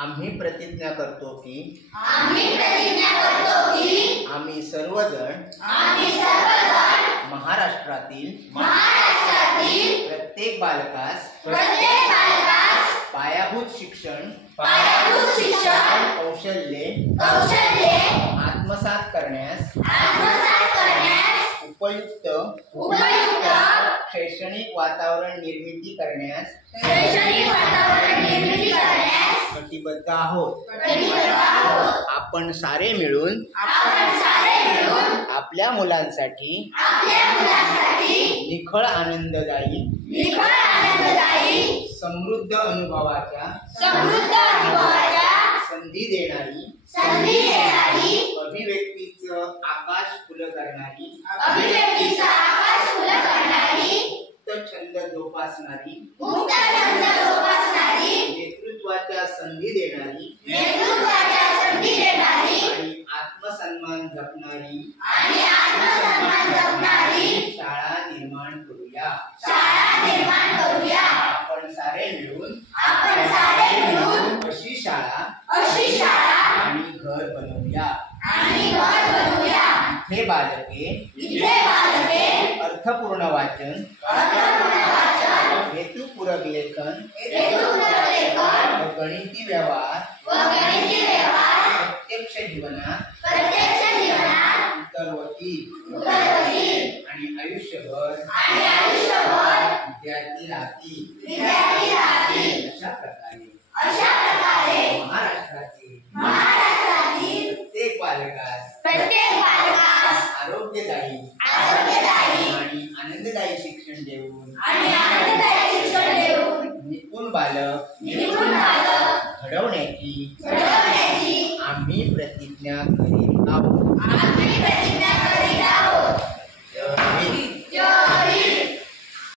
आम्ही प्रतिज्ञा करतो की आम्ही सर्वजण महाराष्ट्रातील प्रत्येक बालकास पायाभूत शिक्षण कौशल्ये आत्मसात करण्यास उपयुक्त शैक्षणिक वातावरण निर्मिती करण्यास कटिबद्ध आहोत। आपण सारे मिळून आपल्या मुलांसाठी निखळ आनंददायी समृद्ध अनुभवाच्या संधी देणारी अभिव्यक्तीचं आकाश खुलं करणारी मुक्त छंद जोपासणारी नेतृत्वाच्या संधी देणारी आणि आत्मसन्मान जपणारी शाळा निर्माण करूया। आपण सारे मिळून अशी शाळा आणि घर बनवूया। इथे बालके अर्थपूर्ण वाचन हेतुपूरक लेखन गणिती व्यवहार प्रत्यक्ष जीवनात उतरवतील आणि आयुष्यभर विद्यार्थी राहतील। अशा प्रकारे महाराष्ट्रातील प्रत्येक बालकास आरोग्यदायी आणि आनंददायी शिक्षण देऊन निपुण बालक घडवण्याची आम्ही प्रतिज्ञा करीत आहोत।